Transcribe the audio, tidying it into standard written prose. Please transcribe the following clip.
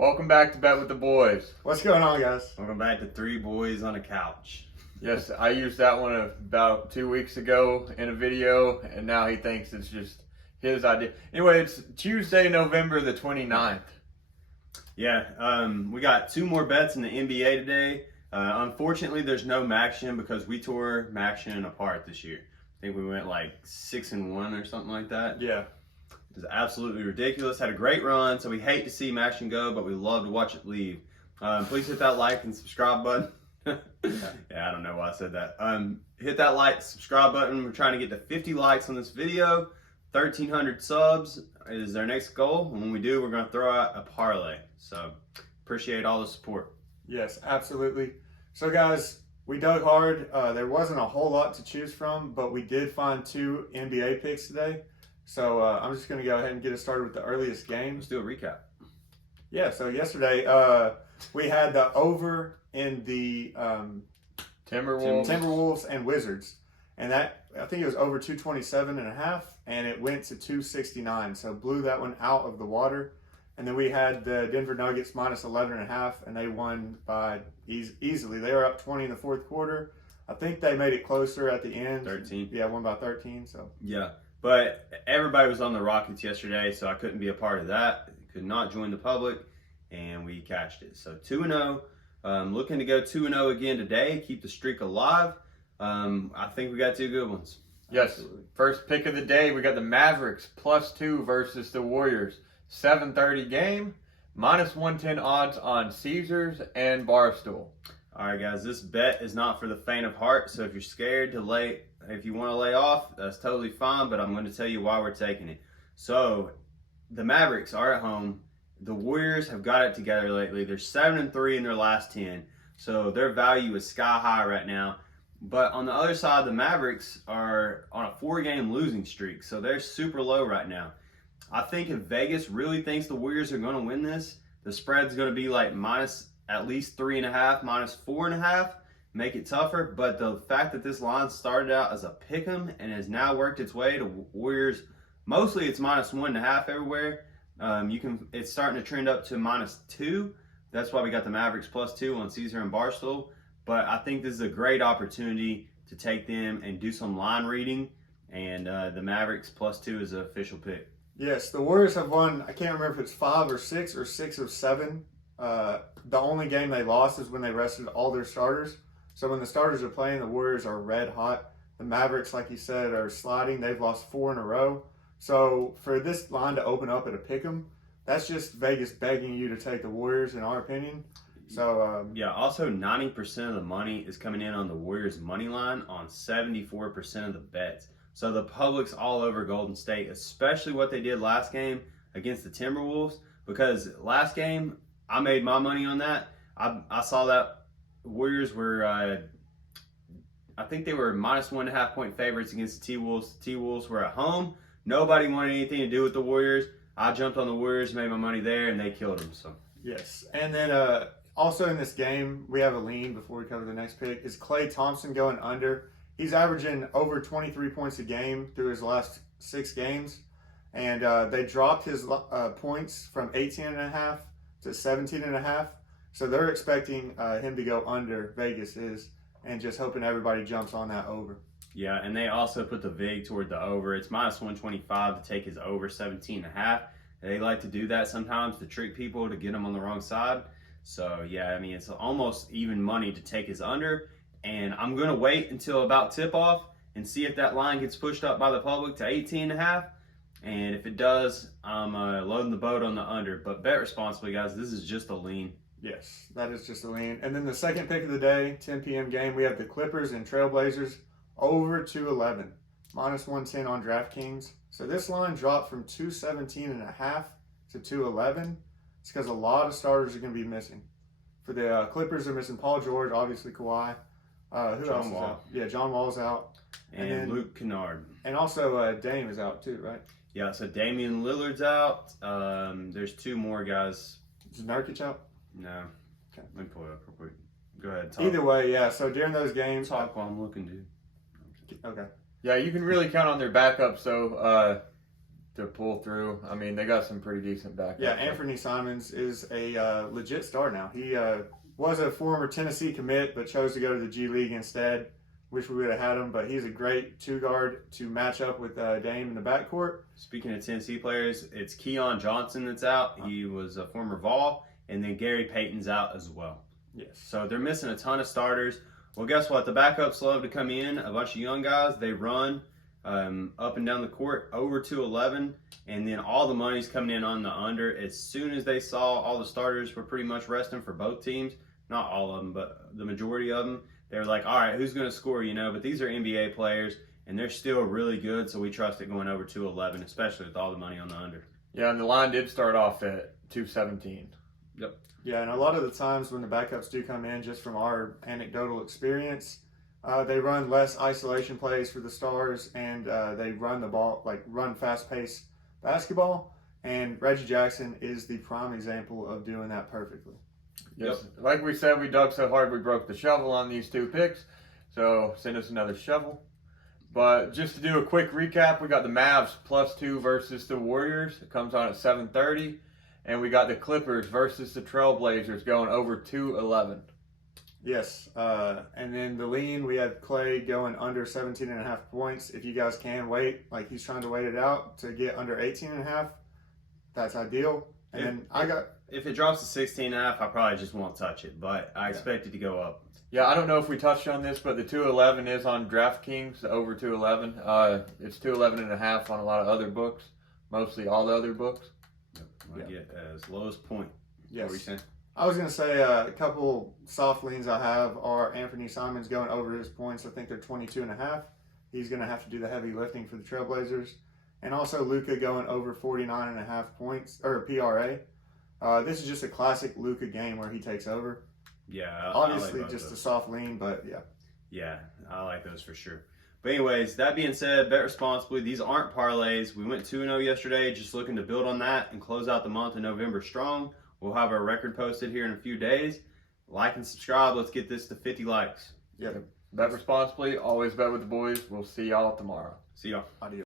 Welcome back to Bet with the Boys. What's going on, guys? Welcome back to Three Boys on a Couch. Yes, I used that one about 2 weeks ago in a video, and now he thinks it's just his idea. Anyway, it's Tuesday, November the 29th. Yeah, we got two more bets in the NBA today. Unfortunately, there's no Maction because we tore Maction apart this year. I think we went like 6-1 or something like that. Yeah. It was absolutely ridiculous. Had a great run, so we hate to see Maction go, but we love to watch it leave. Please hit that like and subscribe button. Yeah, I don't know why I said that. Hit that like, subscribe button. We're trying to get to 50 likes on this video. 1,300 subs is our next goal. And when we do, we're going to throw out a parlay. So appreciate all the support. Yes, absolutely. So, guys, we dug hard. There wasn't a whole lot to choose from, but we did find two NBA picks today. So I'm just going to go ahead and get us started with the earliest game. Let's do a recap. Yeah, so yesterday we had the over in the Timberwolves and Wizards. And that, I think it was over 227.5, and it went to 269. So blew that one out of the water. And then we had the Denver Nuggets minus 11.5, and they won by easily. They were up 20 in the fourth quarter. I think they made it closer at the end. 13. Yeah, won by 13. So Yeah, but everybody was on the Rockets yesterday, so I couldn't be a part of that. Could not join the public, and we cashed it. So 2-0. Looking to go 2-0 again today. Keep the streak alive. I think we got two good ones. Yes. Absolutely. First pick of the day, we got the Mavericks +2 versus the Warriors. 7:30 game, minus 110 odds on Caesars and Barstool. All right, guys, this bet is not for the faint of heart. So if you're scared to if you want to lay off, that's totally fine. But I'm going to tell you why we're taking it. So the Mavericks are at home. The Warriors have got it together lately. They're 7-3 in their last 10. So their value is sky high right now. But on the other side, the Mavericks are on a 4-game losing streak. So they're super low right now. I think if Vegas really thinks the Warriors are going to win this, the spread's going to be like minus at least 3.5, minus 4.5, make it tougher. But the fact that this line started out as a pick'em and has now worked its way to Warriors, mostly it's minus 1.5 everywhere. It's starting to trend up to -2. That's why we got the Mavericks +2 on Caesar and Barstool. But I think this is a great opportunity to take them and do some line reading. And the Mavericks +2 is an official pick. yes, the Warriors have won, I can't remember if it's 5 or 6 or 6 of 7. The only game they lost is when they rested all their starters. So when the starters are playing, the Warriors are red hot. The Mavericks, like you said, are sliding. They've lost 4 in a row. So for this line to open up at a pick'em, that's just Vegas begging you to take the Warriors, in our opinion. So Yeah, also 90% of the money is coming in on the Warriors money line on 74% of the bets. So the public's all over Golden State, especially what they did last game against the Timberwolves. Because last game, I made my money on that. I saw that Warriors were, I think they were minus 1.5 point favorites against the T-Wolves. The T-Wolves were at home. Nobody wanted anything to do with the Warriors. I jumped on the Warriors, made my money there, and they killed them. So yes. And then also in this game, we have a lean before we cover the next pick. Is Klay Thompson going under? He's averaging over 23 points a game through his last 6 games. And they dropped his points from 18.5 to 17.5. So they're expecting him to go under, Vegas is, and just hoping everybody jumps on that over. yeah, and they also put the VIG toward the over. It's minus 125 to take his over 17.5. They like to do that sometimes to trick people to get them on the wrong side. So yeah, I mean, it's almost even money to take his under. And I'm going to wait until about tip-off and see if that line gets pushed up by the public to 18.5. And if it does, I'm loading the boat on the under. But bet responsibly, guys. This is just a lean. Yes, that is just a lean. And then the second pick of the day, 10 p.m. game, we have the Clippers and Trailblazers over 211, minus 110 on DraftKings. So this line dropped from 217.5 to 211. It's because a lot of starters are going to be missing. For the Clippers, they're missing Paul George, obviously Kawhi. Who else is out? Yeah, John Wall's out. And then, Luke Kennard. And also Dame is out too, right? Yeah, so Damian Lillard's out. There's 2 more guys. Is Nurkic out? No. Okay. Let me pull it up real quick. Go ahead. Talk. Either way, yeah. So during those games. Talk while I'm looking, dude. Okay. Yeah, you can really count on their backup. So to pull through. I mean, they got some pretty decent backups. Yeah, Anthony Simons is a legit star now. He was a former Tennessee commit, but chose to go to the G League instead. Wish we would have had him, but he's a great two guard to match up with Dame in the backcourt. Speaking of Tennessee players, it's Keon Johnson that's out. He was a former Vol, and then Gary Payton's out as well. Yes. So they're missing a ton of starters. Well, guess what? The backups love to come in. A bunch of young guys. They run up and down the court over 211, and then all the money's coming in on the under. As soon as they saw all the starters were pretty much resting for both teams, not all of them, but the majority of them, they were like, all right, who's going to score, But these are NBA players, and they're still really good, so we trust it going over 211, especially with all the money on the under. Yeah, and the line did start off at 217. Yep. Yeah, and a lot of the times when the backups do come in, just from our anecdotal experience, they run less isolation plays for the stars, and they run the ball, run fast-paced basketball. And Reggie Jackson is the prime example of doing that perfectly. Yes. Yep. Like we said, we dug so hard we broke the shovel on these two picks. So send us another shovel. But just to do a quick recap, we got the Mavs +2 versus the Warriors. It comes on at 7:30. And we got the Clippers versus the Trailblazers going over 211. Yes. And then the lean, we had Clay going under 17.5 points. If you guys can wait, he's trying to wait it out to get under 18.5, that's ideal. And if it drops to 16.5, I probably just won't touch it, but I expect it to go up. Yeah, I don't know if we touched on this, but the 211 is on DraftKings, the over 211. It's 211.5 on a lot of other books, mostly all the other books. We'll get as low as point. Yes. What were you saying? I was going to say a couple soft leans I have are Anthony Simons going over his points. I think they're 22.5. He's going to have to do the heavy lifting for the Trailblazers. And also Luka going over 49.5 points, or PRA. This is just a classic Luka game where he takes over. Yeah. Obviously I like just those. a soft lean, but yeah. Yeah, I like those for sure. But anyways, that being said, bet responsibly. These aren't parlays. We went 2-0 yesterday, just looking to build on that and close out the month of November strong. We'll have our record posted here in a few days. Like and subscribe. Let's get this to 50 likes. Yep. Bet responsibly. Always bet with the boys. We'll see y'all tomorrow. See y'all. Adios.